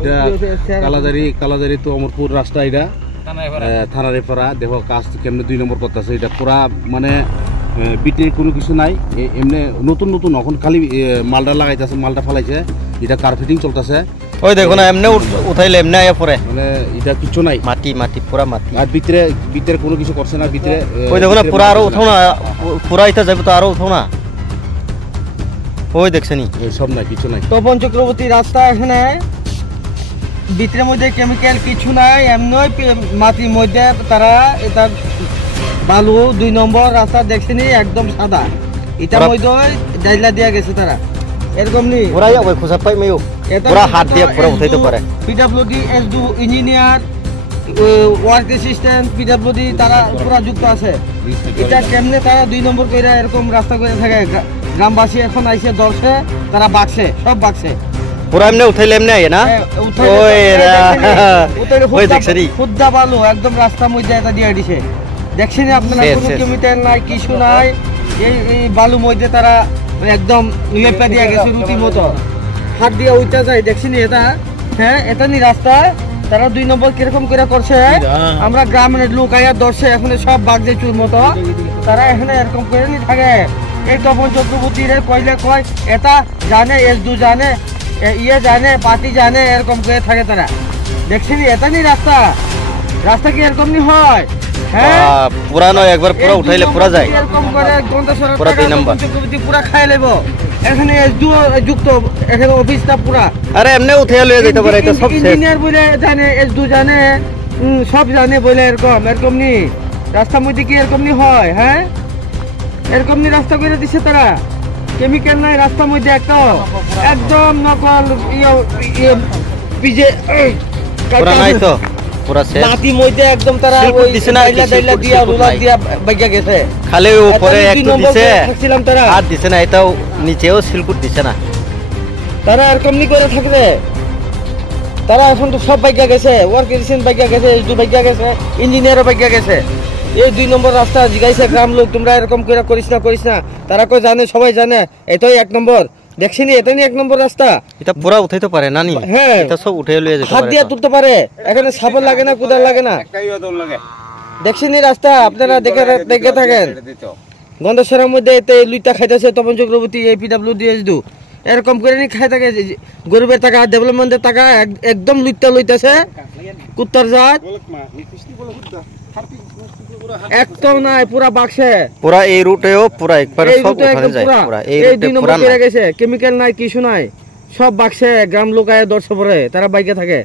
এটা কালাজারি তো অমরপুর রাস্তা এটা থানারে পড়া দেখো কাজ কেমনে 2 নম্বর করতেছে এটা পুরা মানে বিটে কোনো কিছু নাই এমনি নতুন এখন খালি মালটা লাগাইতেছে মালটা ফালাইছে এটা কার্পেটিং চলতেছে ওই দেখো না এমনি উঠাইলে এমনি আয়া পড়ে মানে এটা কিছু নাই মাটি পুরা মাটি আর ভিতরে কোনো কিছু করছে না ভিতরে ওই দেখো না পুরা আরো উঠাও না পুরা এটা যাবে তো আরো উঠাও না ওই দেখছেনি ওই সব নাই কিছু নাই তপন চক্রবর্তী রাস্তা এখানে ভিতরের মধ্যে কেমিক্যাল কিছু নাই এমনি মাটির মধ্যে তারা এটা বালু 2 নম্বর রাস্তা দেখছেনি একদম সাদা এটার মধ্যে ডাইলা দিয়া গেছে তারা এরকম নি পুরা ওই খোসা পাই মেও পুরা হাত দিয়ে পুরা উঠাইতে পারে পিডব্লিউডি এসডু ইঞ্জিনিয়ার ওয়ার্ক অ্যাসিস্ট্যান্ট পিডব্লিউডি তারা পুরা যুক্ত আছে এটা কেমনে তারা 2 নম্বর কইরা এরকম রাস্তা করে থাকে গ্রামবাসী এখন আইছে দর্শে তারা বাক্সে সব বাক্সে পুরা এমনি উঠাইলে এমনি আয় না ওই দেখছেনি খুদ্দা বালু একদম রাস্তার মধ্যে এটা দিয়ে দিছে দেখছেনি আপনারা কোনো কেমিক্যাল নাই কিছু নাই এই বালু মধ্যে তারা একদম লেপা দিয়ে গেছে রুটি মতো হাত দিয়ে উঠা যায় দেখছেনি এটা হ্যাঁ এটা নি রাস্তা তারা 2 নম্বর কিরকম করে করছে আমরা গ্রামের লোক আয়া দর্শে এখন সব বাগজে চুর মতো তারা এখানে এরকম করে নি থাকে এই তপন চক্রবর্তীর কইলে কয় এটা জানে এসডু জানে ইয়ে জানে পার্টি জানে এরকম করে থাকে তারা দেখছেনি এটা নি রাস্তা কি এরকম নি হয় হ্যাঁ পুরা নয় একবার পুরা উঠাইলে পুরা যায় এরকম করে পুরা 2 নম্বর চক্রবর্তী পুরা খাই লেব এখানে এসডু যুক্ত এখানে অফিসটা পুরা আরে এমনি উঠাইয়া লয়ে যেতে পারে এটা সব শেষ ইঞ্জিনিয়ার বলে জানে এসডু জানে সব জানে বলে এরকম নি রাস্তার মধ্যে কি এরকম নি হয় হ্যাঁ এরকম নি রাস্তা করে দিছে তারা কেমিক্যাল নাই রাস্তার মধ্যে একদম নকল পিজে পুরা নাই তো পুরা শেষ মাটির মধ্যে একদম তারা ওই ডাইলা দিয়া রুলার দিয়া বাইগা গেছে খালি উপরে একটু দিছে দেখছিলাম তারা আর দিছে না এটাও নিচেও সিলকুট দিছে না তারা এরকম নি করে থাকবে তারা এখন তো সব বাইগা গেছে ওয়ার্ক এসিস্ট্যান্ট বাইগা গেছে এসডু বাইগা গেছে ইঞ্জিনিয়ারও বাইগা গেছে এই 2 নম্বর রাস্তা জিগাইছে গ্রাম লোক তোমরা এরকম করে করিস না তারা কই জানে সবাই জানে এটাই 1 নম্বর দেখছিনি এটা নি 1 নম্বর রাস্তা এটা পুরা উঠাইতে পারে না নি হ্যাঁ এটা সব উঠাইয়া লয়ে যেতে পারে হাত দিয়ে তুলতে পারে এখানে সাবল লাগে না কুদাল লাগে না দেখছিনি রাস্তা আপনারা দেখে থাকেন গন্ধেশ্বরের মধ্যে এতে লুইটা খাইতেছে তপন চক্রবর্তী এপিডব্লিউডি এসডু এরকম করে নি খাই থাকে গরিবের টাকা ডেভেলপমেন্টের টাকা একদম লুইটা লইতেছে কুত্তার জাত একদম নাই পুরা বাক্সে পুরা এই রুটেও পুরা একবারে সব উঠানো যায় পুরা এই রুটে পুরা নাই গেছে কেমিক্যাল নাই কিছু নাই সব বাক্সে গ্রাম লোক আয় দর্শক পরে তারা বাইকে থাকে।